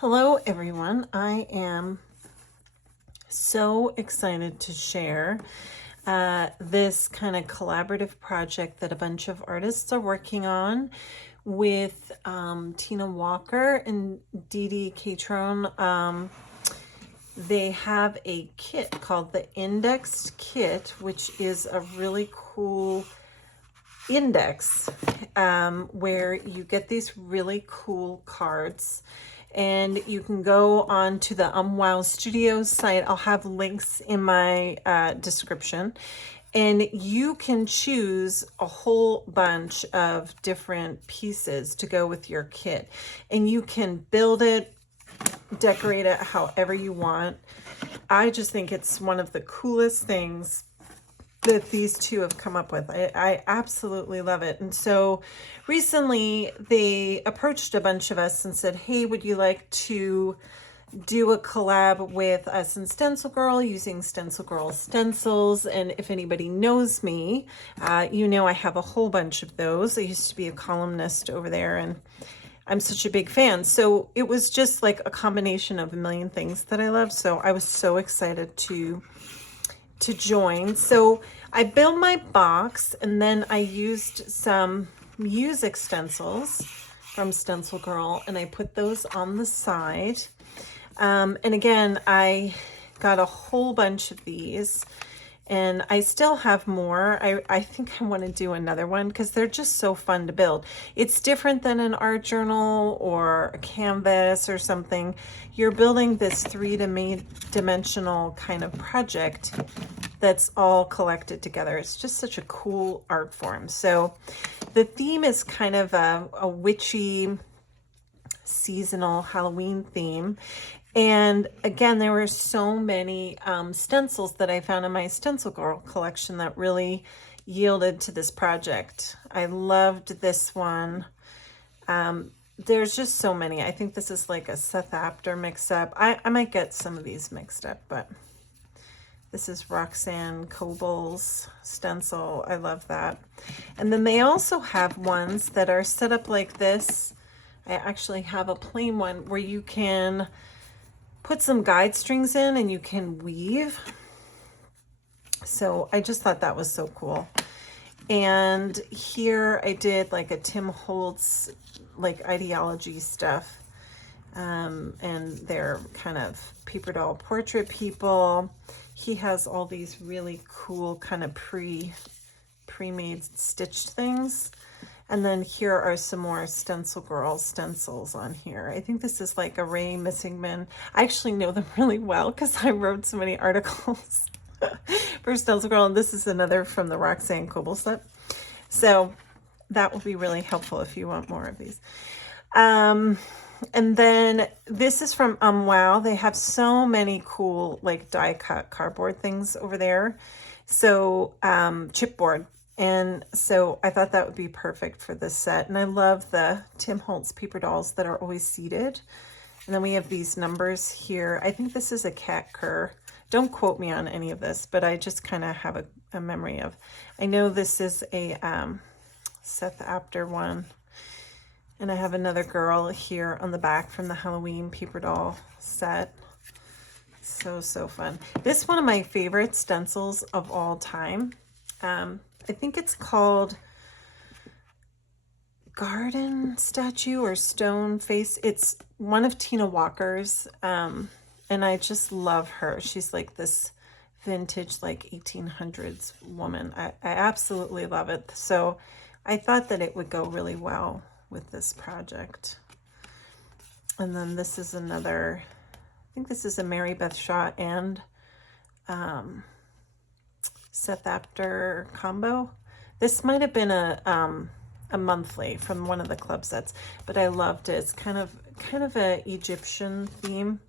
Hello, everyone. I am so excited to share this kind of collaborative project that a bunch of artists are working on with Tina Walker and Dee Dee Catrone. They have a kit called the Indexed Kit, which is a really cool index where you get these really cool cards, and you can go on to the Wow Studios site. I'll have links in my description, and you can choose a whole bunch of different pieces to go with your kit, and you can build it, decorate it however you want. I just think it's one of the coolest things that these two have come up with. I absolutely love it. And so recently they approached a bunch of us and said, hey, would you like to do a collab with us and Stencilgirl using Stencilgirl stencils? And if anybody knows me, you know I have a whole bunch of those. I used to be a columnist over there, and I'm such a big fan. So it was just like a combination of a million things that I love. So I was so excited to join. So I built my box, and then I used some music stencils from Stencilgirl, and I put those on the side. And again, I got a whole bunch of these, and I still have more. I think I want to do another one because they're just so fun to build. It's different than an art journal or a canvas or something. You're building this three-dimensional kind of project that's all collected together. It's just such a cool art form. So the theme is kind of a witchy, seasonal Halloween theme. And again, there were so many stencils that I found in my Stencilgirl collection that really yielded to this project. I loved this one. There's just so many. I think this is like a Seth Apter mix-up. I might get some of these mixed up, but this is Roxanne Cobal's stencil. I love that. And then they also have ones that are set up like this. I actually have a plain one where you can put some guide strings in and you can weave. So I just thought that was so cool. And here I did like a Tim Holtz like ideology stuff. And they're kind of paper doll portrait people. He has all these really cool kind of pre-made stitched things. And then here are some more Stencilgirl stencils on here. I think this is like a Ray Missingman. I actually know them really well because I wrote so many articles for Stencilgirl, and this is another from the Roxanne Cobal set. So that will be really helpful if you want more of these. And then this is from Wow. They have so many cool like die cut cardboard things over there. So chipboard. And so I thought that would be perfect for this set. And I love the Tim Holtz paper dolls that are always seated. And then we have these numbers here. I think this is a cat cur. Don't quote me on any of this, but I just kind of have a memory of. I know this is a Seth Apter one. And I have another girl here on the back from the Halloween paper doll set. So fun. This is one of my favorite stencils of all time. I think it's called Garden Statue or Stone Face. It's one of Tina Walker's, and I just love her. She's like this vintage, like 1800s woman. I absolutely love it. So I thought that it would go really well with this project. And then this is another, I think this is a Mary Beth Shaw and Seth Apter combo. This might have been a monthly from one of the club sets, but I loved it. It's kind of a Egyptian theme,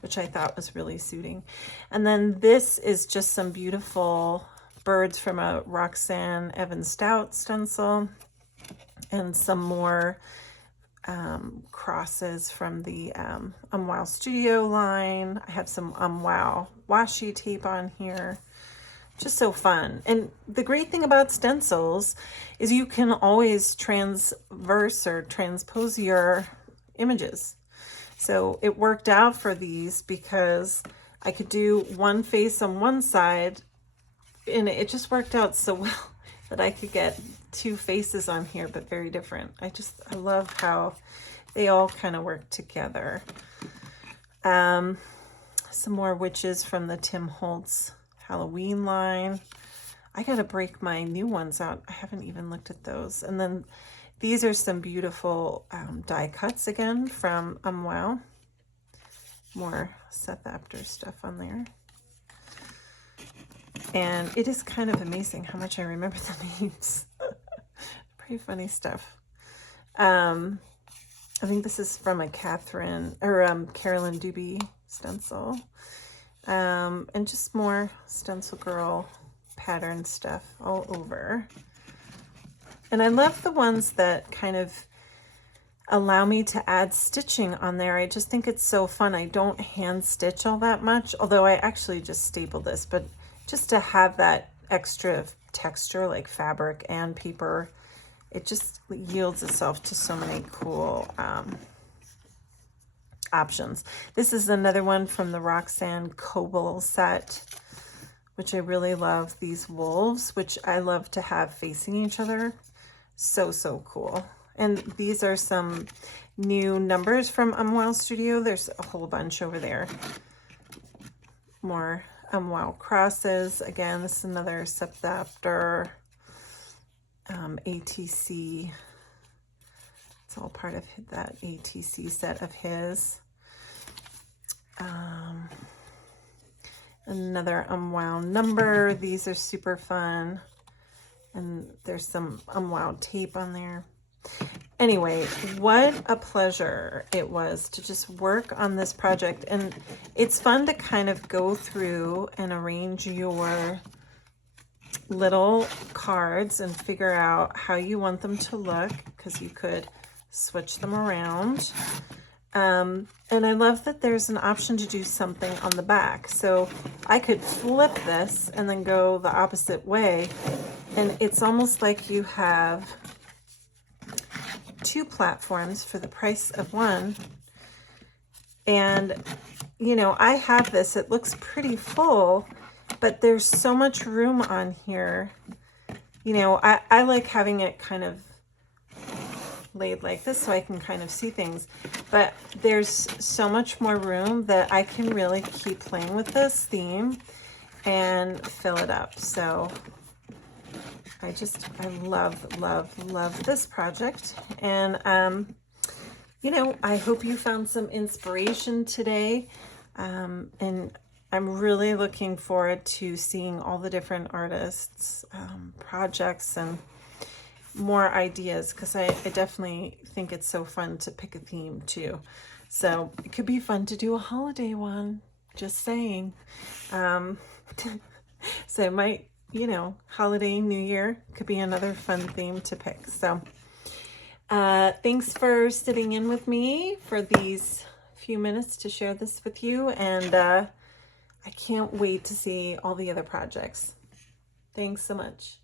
which I thought was really suiting. And then this is just some beautiful birds from a Roxanne Evan Stout stencil, and some more crosses from the Wow Studio line. I have some Wow washi tape on here. Just so fun. And the great thing about stencils is you can always transverse or transpose your images. So it worked out for these because I could do one face on one side, and it just worked out so well that I could get two faces on here, but very different. I love how they all kind of work together. Some more witches from the Tim Holtz Halloween line. I gotta break my new ones out. I haven't even looked at those. And then these are some beautiful die cuts again from Wow. More Seth Apter stuff on there. And it is kind of amazing how much I remember the names. Pretty funny stuff. I think this is from a Carolyn Dubie stencil. And just more Stencilgirl pattern stuff all over. And I love the ones that kind of allow me to add stitching on there. I just think it's so fun. I don't hand stitch all that much, although I actually just staple this, but just to have that extra texture like fabric and paper, it just yields itself to so many cool options. This is another one from the Roxanne Coble set, which I really love. These wolves, which I love to have facing each other. So cool. And these are some new numbers from Wow Studio. There's a whole bunch over there. More Wow crosses. Again, this is another Seth Apter ATC. It's all part of that ATC set of his. Another Wow number. These are super fun. And there's some Wow tape on there. Anyway, what a pleasure it was to just work on this project. And it's fun to kind of go through and arrange your little cards and figure out how you want them to look, because you could switch them around. And I love that there's an option to do something on the back. So I could flip this and then go the opposite way. And it's almost like you have two platforms for the price of one. And, you know, I have this, it looks pretty full, but there's so much room on here. You know, I like having it kind of laid like this so I can kind of see things, but there's so much more room that I can really keep playing with this theme and fill it up. So I love this project. And you know, I hope you found some inspiration today, and I'm really looking forward to seeing all the different artists projects and more ideas, because I definitely think it's so fun to pick a theme too. So it could be fun to do a holiday one, just saying. So it might, you know, holiday, New Year could be another fun theme to pick. So thanks for sitting in with me for these few minutes to share this with you, and I can't wait to see all the other projects. Thanks so much.